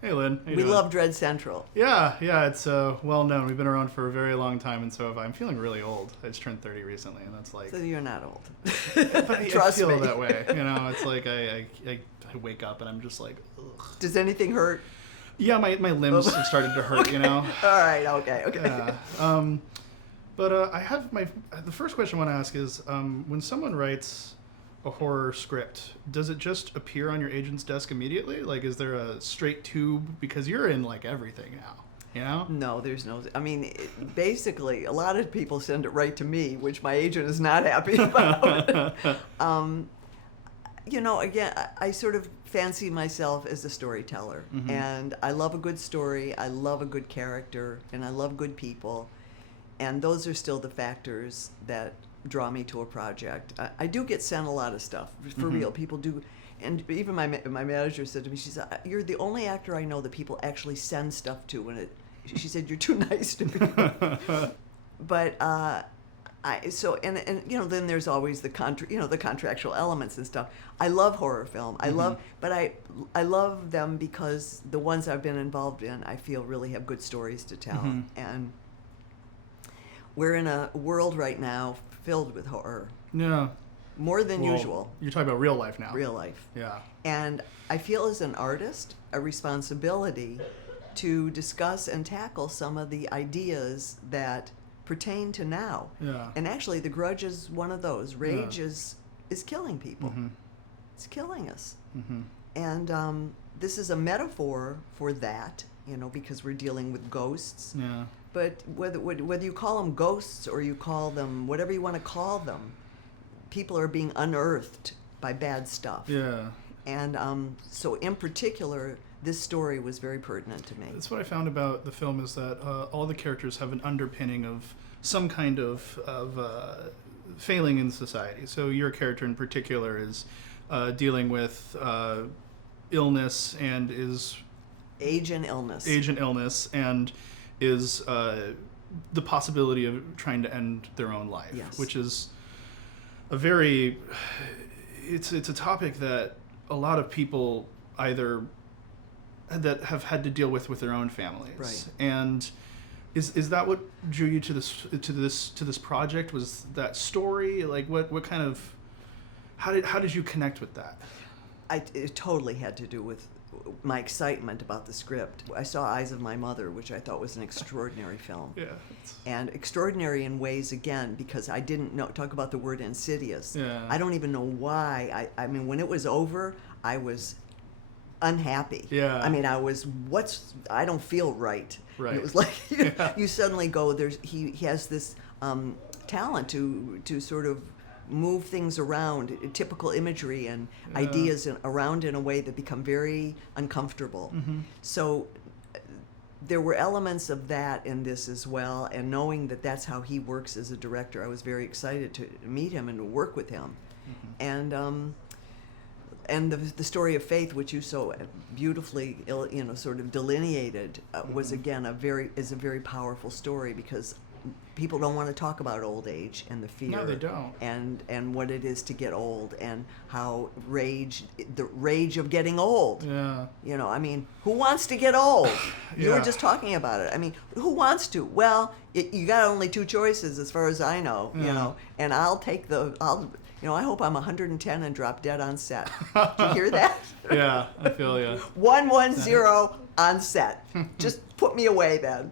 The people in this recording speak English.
Hey, Lynn. How you We doing? love Dread Central. Yeah, it's well known. We've been around for a very long time, and so I'm feeling really old. I just turned 30 recently, and that's like. So you're not old. But I Trust feel me. that way. You know, it's like I wake up and I'm just like, ugh. Does anything hurt? Yeah, my limbs have started to hurt. You know. All right. Okay. Yeah. But I have the first question I want to ask is when someone writes a horror script, does it just appear on your agent's desk immediately? Like, is there a straight tube? Because you're in like everything now, you know? No, there's no. I mean, basically, a lot of people send it right to me, which my agent is not happy about. You know, again, I sort of fancy myself as a storyteller, and I love a good story. I love a good character, and I love good people, and those are still the factors that draw me to a project. I do get sent a lot of stuff, for real. People do, and even my manager said to me, she said, "You're the only actor I know that people actually send stuff to." When she said, "You're too nice to me." But and you know, then there's always the the contractual elements and stuff. I love horror film. But I love them because the ones I've been involved in, I feel really have good stories to tell. And we're in a world right now filled with horror. Yeah. More than usual. You're talking about real life now. Real life. Yeah. And I feel as an artist a responsibility to discuss and tackle some of the ideas that pertain to now. Yeah. And actually, the Grudge is one of those. Rage is killing people. It's killing us. And this is a metaphor for that, you know, because we're dealing with ghosts. Yeah. But whether you call them ghosts or you call them whatever you want to call them, people are being unearthed by bad stuff. Yeah. And so in particular, this story was very pertinent to me. That's what I found about the film is that all the characters have an underpinning of some kind of failing in society. So your character in particular is dealing with illness and is... Age and illness, and is the possibility of trying to end their own life, yes. Which is a very... It's a topic that a lot of people either that have had to deal with their own families, right? And is that what drew you to this project? Was that story like what kind of how did you connect with that? It totally had to do with my excitement about the script. I saw Eyes of My Mother, which I thought was an extraordinary film. Yeah. And extraordinary in ways, again, because I didn't know, talk about the word insidious. Yeah. I don't even know why. I mean, when it was over, I was unhappy. Yeah. I mean, I don't feel right. Right. And it was like, you suddenly go, he has this talent to sort of move things around, typical imagery and ideas around in a way that become very uncomfortable. So there were elements of that in this as well, and knowing that that's how he works as a director, I was very excited to meet him and to work with him. And the story of faith, which you so beautifully, sort of delineated, was again a very powerful story, because people don't want to talk about old age and the fear. No, they don't. And what it is to get old, and how the rage of getting old. Yeah. You know, I mean, who wants to get old? You were Yeah. just talking about it. I mean, who wants to? Well, you got only two choices as far as I know, you know, and I hope I'm 110 and drop dead on set. Did you hear that? Yeah, I feel you. 110 on set. Just put me away then.